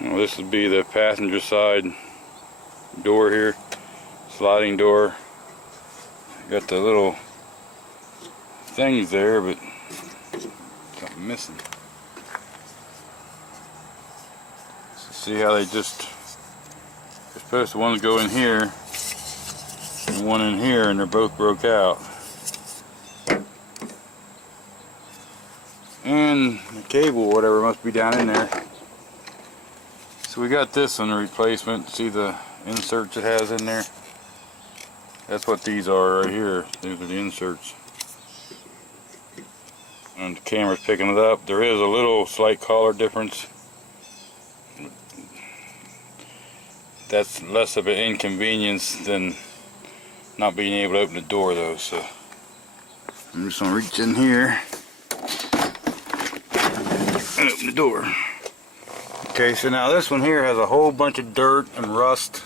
Well, this would be the passenger side door here, sliding door. Got the little things there, but something missing. So see how they just, they're supposed to one go in here and one in here, and they're both broke out. And the cable, whatever, must be down in there. So we got this on the replacement. See the inserts it has in there? That's what these are right here. These are the inserts. And the camera's picking it up. There is a little slight color difference. That's less of an inconvenience than not being able to open the door though. So I'm just gonna reach in here and open the door. Okay, so now this one here has a whole bunch of dirt and rust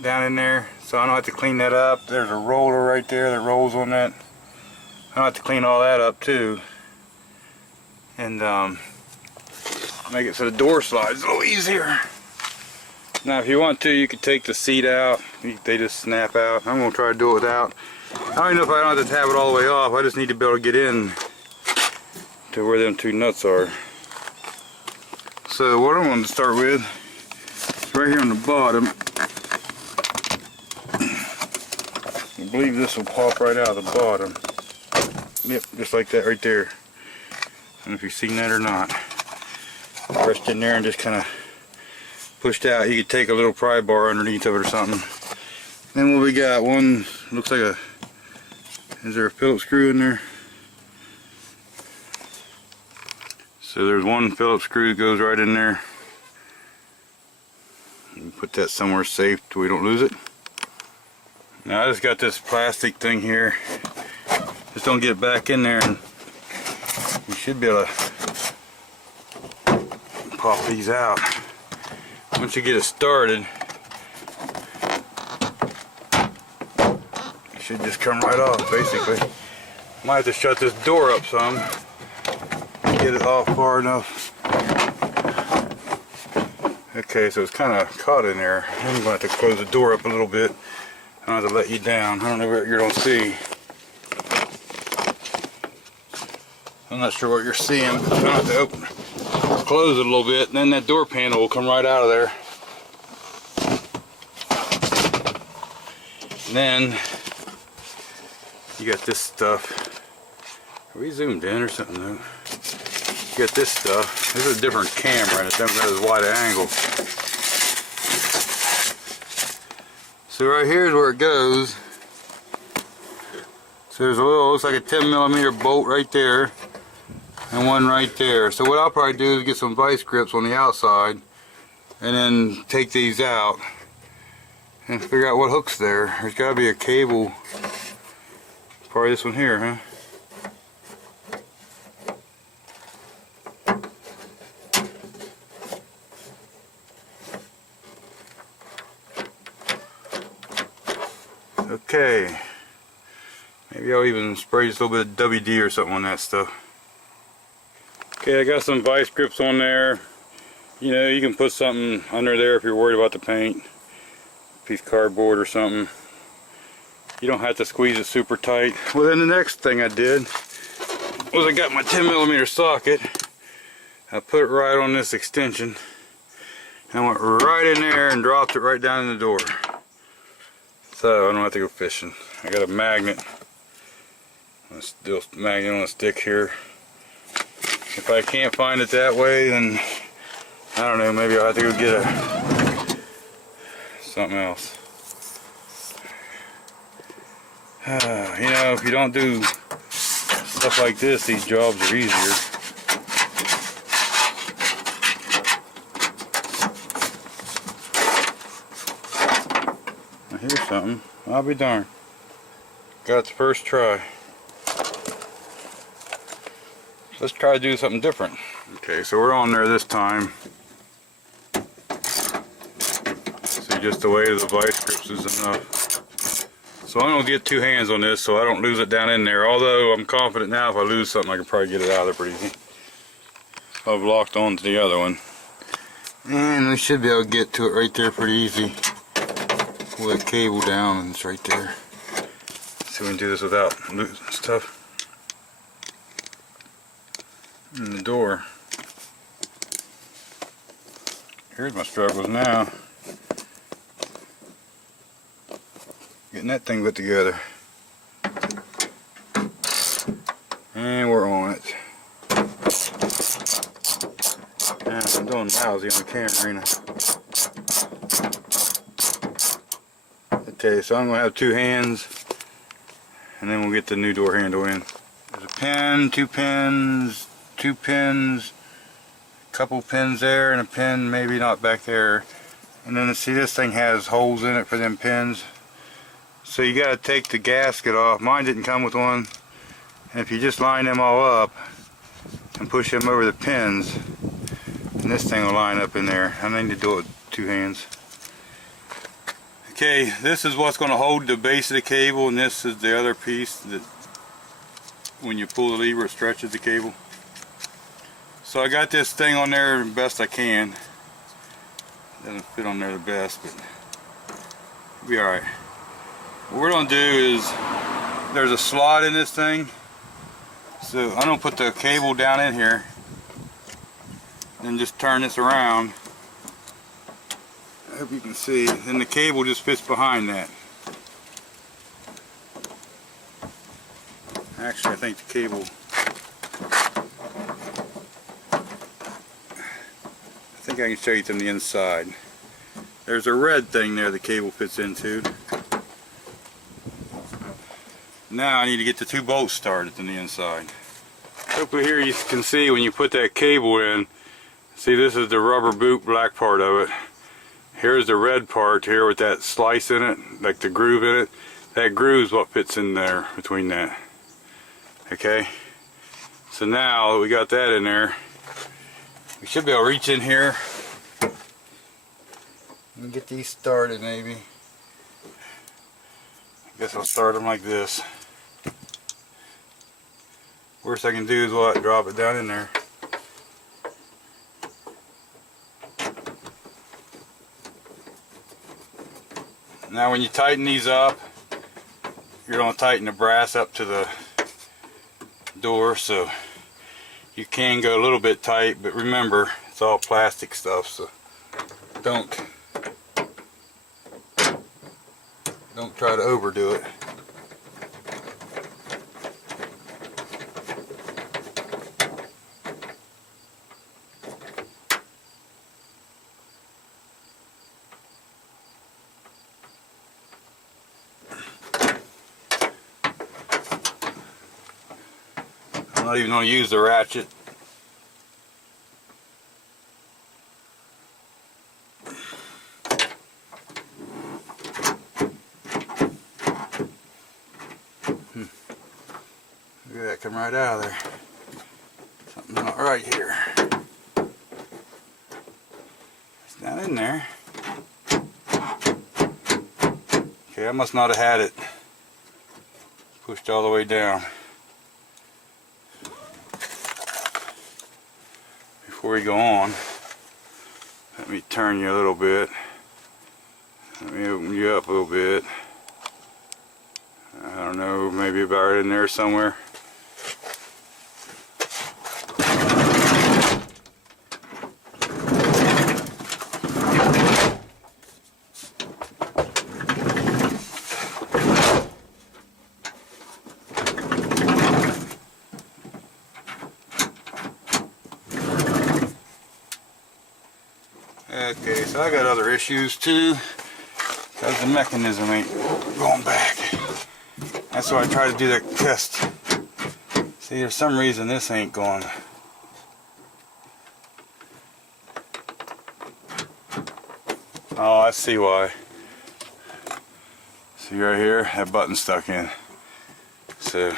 down in there, so I don't have to clean that up. There's a roller right there that rolls on that. I don't have to clean all that up too, and make it so the door slides a little easier. Now if you want to, you could take the seat out. They just snap out. I'm going to try to do it without. I don't even know if I don't have to have it all the way off. I just need to be able to get in to where them two nuts are. So what I'm going to start with is right here on the bottom. I believe this will pop right out of the bottom. Yep, just like that right there. I don't know if you've seen that or not. Pressed in there and just kind of pushed out. You could take a little pry bar underneath of it or something. Then what we got, one looks like a, is there a Phillips screw in there? So there's one Phillips screw that goes right in there. And put that somewhere safe so we don't lose it. Now I just got this plastic thing here. Just don't get it back in there, and you should be able to pop these out. Once you get it started, it should just come right off basically. Might have to shut this door up some. Get it off far enough. Okay, so it's kind of caught in there. I'm going to have to close the door up a little bit. I don't have to let you down. I don't know what you're going to see. I'm not sure what you're seeing. I'm going to have to close it a little bit, and then that door panel will come right out of there. And then you got this stuff. Are we zoomed in or something though? You got this stuff. This is a different camera and it doesn't have as wide an angle. So right here is where it goes. So there's a little, looks like a 10mm bolt right there and one right there. So what I'll probably do is get some vice grips on the outside and then take these out and figure out what hook's there. There's got to be a cable. Probably this one here, huh? Okay, maybe I'll even spray just a little bit of WD or something on that stuff. Okay, I got some vice grips on there. You know, you can put something under there if you're worried about the paint. A piece of cardboard or something. You don't have to squeeze it super tight. Well, then the next thing I did was I got my 10mm socket. I put it right on this extension. I went right in there and dropped it right down in the door. So I don't have to go fishing. I got a magnet. A steel magnet on a stick here. If I can't find it that way, then I don't know, maybe I'll have to go get something else. You know, if you don't do stuff like this, these jobs are easier. Here's something. I'll be darned. Got the first try. Let's try to do something different. Okay, so we're on there this time. See, just the way the vice grips is enough. So I'm going to get two hands on this so I don't lose it down in there. Although I'm confident now if I lose something I can probably get it out of there pretty easy. I've locked on to the other one. And we should be able to get to it right there pretty easy. Pull that cable down and it's right there. So we can do this without losing stuff in the door. Here's my struggles now. Getting that thing put together. And we're on it. Man, I'm doing lousy on the camera, ain't I? Okay, so I'm going to have 2 hands, and then we'll get the new door handle in. There's a pin, 2 pins, 2 pins, a couple pins there, and a pin maybe not back there. And then see, this thing has holes in it for them pins. So you got to take the gasket off. Mine didn't come with one. And if you just line them all up and push them over the pins, and this thing will line up in there. I need to do it with 2 hands. Okay, this is what's going to hold the base of the cable, and this is the other piece that when you pull the lever it stretches the cable. So I got this thing on there the best I can. Doesn't fit on there the best, but it'll be alright. What we're going to do is, there's a slot in this thing, so I'm going to put the cable down in here and just turn this around. I hope you can see. Then the cable just fits behind that. Actually, I think the cable, I think I can show you from the inside. There's a red thing there the cable fits into. Now I need to get the 2 bolts started on the inside. Hopefully here you can see when you put that cable in, see, this is the rubber boot black part of it. Here's the red part here with that slice in it, like the groove in it. That groove is what fits in there between that. Okay, so now that we got that in there, we should be able to reach in here and get these started maybe. I guess I'll start them like this. Worst I can do is what? Drop it down in there. Now when you tighten these up, you're going to tighten the brass up to the door, so you can go a little bit tight, but remember it's all plastic stuff, so don't try to overdo it. I'm not even going to use the ratchet. Look at that come right out of there. Something's not right here. It's not in there. Okay, I must not have had it pushed all the way down. Before we go on, let me turn you a little bit. Let me open you up a little bit. I don't know, maybe about right in there somewhere. Okay, so I got other issues too, because the mechanism ain't going back. That's why I try to do that test. See, there's some reason this ain't going. Oh, I see why. See right here, that button's stuck in. So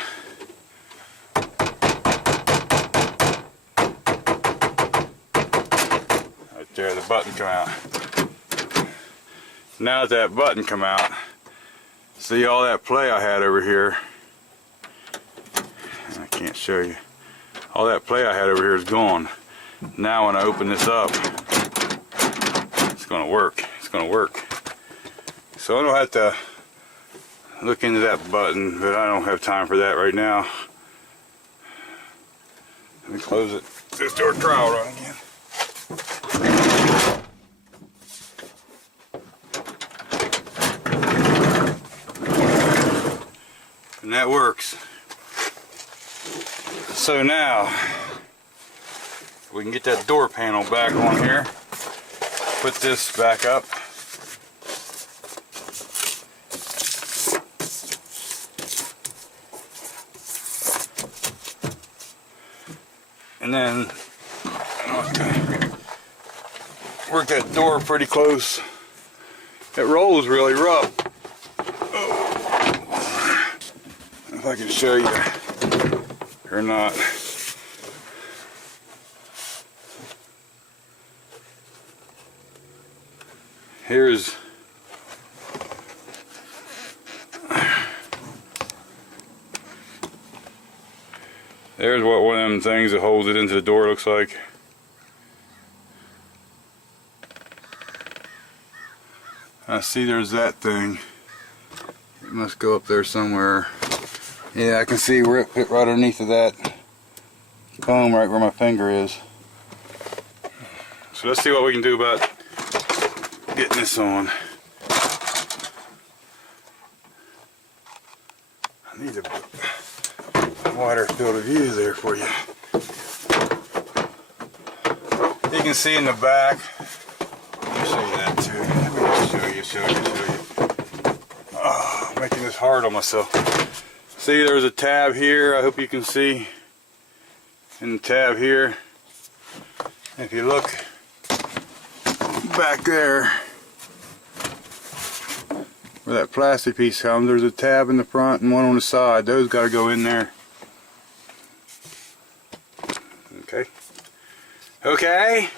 there, the button come out. Now that button come out, see all that play I had over here. I can't show you. All that play I had over here is gone. Now when I open this up, going to work. It's going to work. So I don't have to look into that button, but I don't have time for that right now. Let me close it. Let's do our trial run again. And that works. So now we can get that door panel back on here. Put this back up. And then work that door pretty close. It rolls really rough. Oh. If I can show you or not. There's what one of them things that holds it into the door looks like. I see there's that thing. It must go up there somewhere. Yeah, I can see where it fit right underneath of that comb right where my finger is. So let's see what we can do about getting this on. I need a wider field of view there for you. You can see in the back. Let me show you that too. Let me just show you. Oh, I'm making this hard on myself. See, there's a tab here. I hope you can see. And the tab here. If you look back there where that plastic piece comes, there's a tab in the front and one on the side. Those got to go in there. Okay.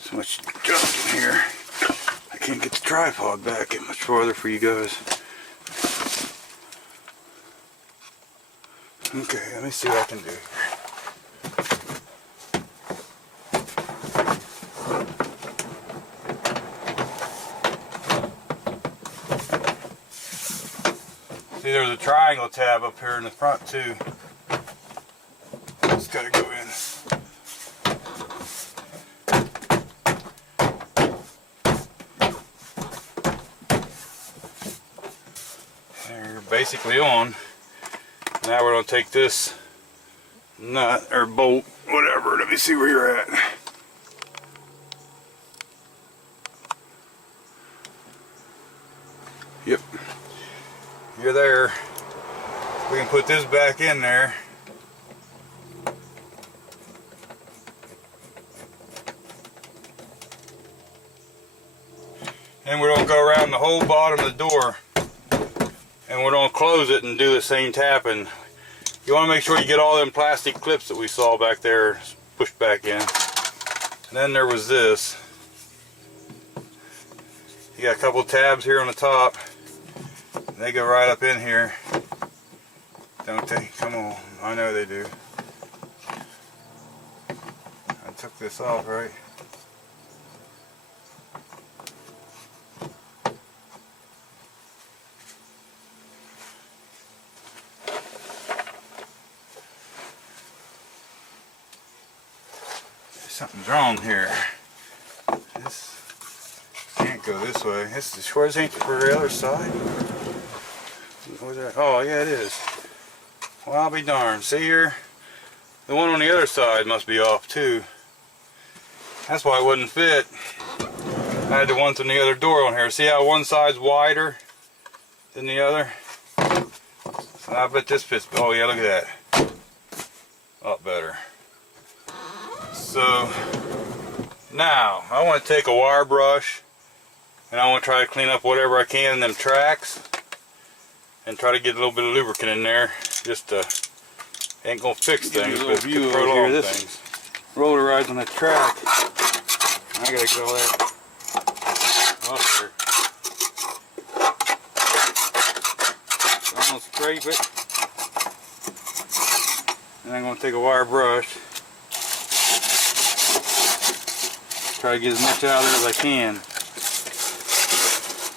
So much junk in here. I can't get the tripod back any much farther for you guys. Okay, let me see what I can do. See, there's a triangle tab up here in the front too. It's got to go in. They're basically on. Now we're going to take this nut or bolt, whatever. Let me see where you're at. Yep. You're there. We can put this back in there. And we're going to go around the whole bottom of the door. And we're going to close it and do the same tapping. You want to make sure you get all them plastic clips that we saw back there pushed back in. And then there was this. You got a couple tabs here on the top. They go right up in here. Don't they? Come on. I know they do. I took this off, right? Something's wrong here. This can't go this way. This is where's ain't for the other side. What's that? Oh yeah, it is. Well, I'll be darned. See here, the one on the other side must be off too. That's why it wouldn't fit. I had the ones on the other door on here. See how one side's wider than the other? So I bet this fits. Oh yeah, look at that. A lot better. So now I want to take a wire brush and I want to try to clean up whatever I can in them tracks and try to get a little bit of lubricant in there. Just ain't gonna fix things, but to prolong things. Roller rides on that track. I gotta get all that off there. So I'm gonna scrape it, and I'm gonna take a wire brush. Try to get as much out of there as I can.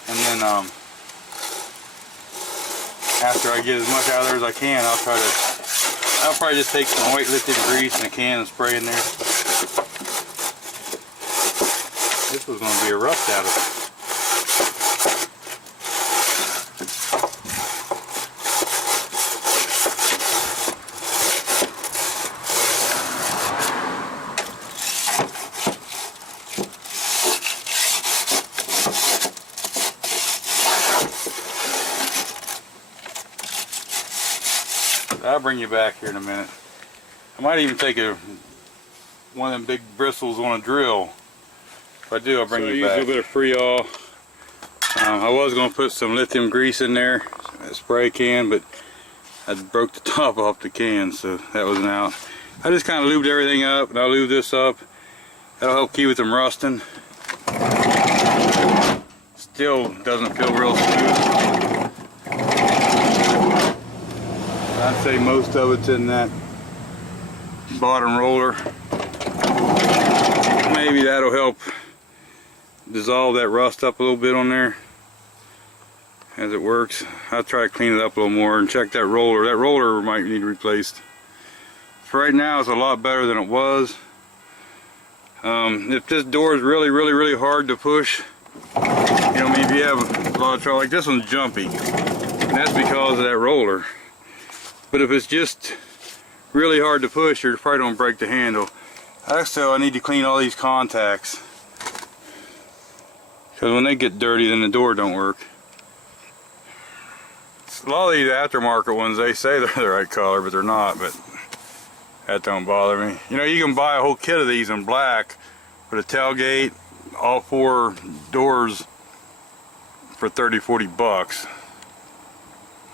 And then after I get as much out of there as I can, I'll probably just take some weightlifting grease in a can and spray in there. This was going to be a rough out of it. I'll bring you back here in a minute. I might even take one of them big bristles on a drill. If I do, I'll bring you back. I use a little bit of Freol. I was going to put some lithium grease in there, a spray can, but I broke the top off the can, so that wasn't out. I just kind of lubed everything up, and I'll lube this up. That'll help keep it from rusting. Still doesn't feel real smooth. I'd say most of it's in that bottom roller. Maybe that'll help dissolve that rust up a little bit on there as it works. I'll try to clean it up a little more and check that roller. That roller might need replaced. For right now, it's a lot better than it was. If this door is really hard to push, you know, maybe if you have a lot of trouble, like this one's jumpy, and that's because of that roller. But if it's just really hard to push, you're probably going to break the handle. Also, I need to clean all these contacts, because when they get dirty, then the door don't work. A lot of these aftermarket ones, they say they're the right color, but they're not. But that don't bother me. You know, you can buy a whole kit of these in black with a tailgate, all 4 doors for $30–40 bucks.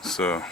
So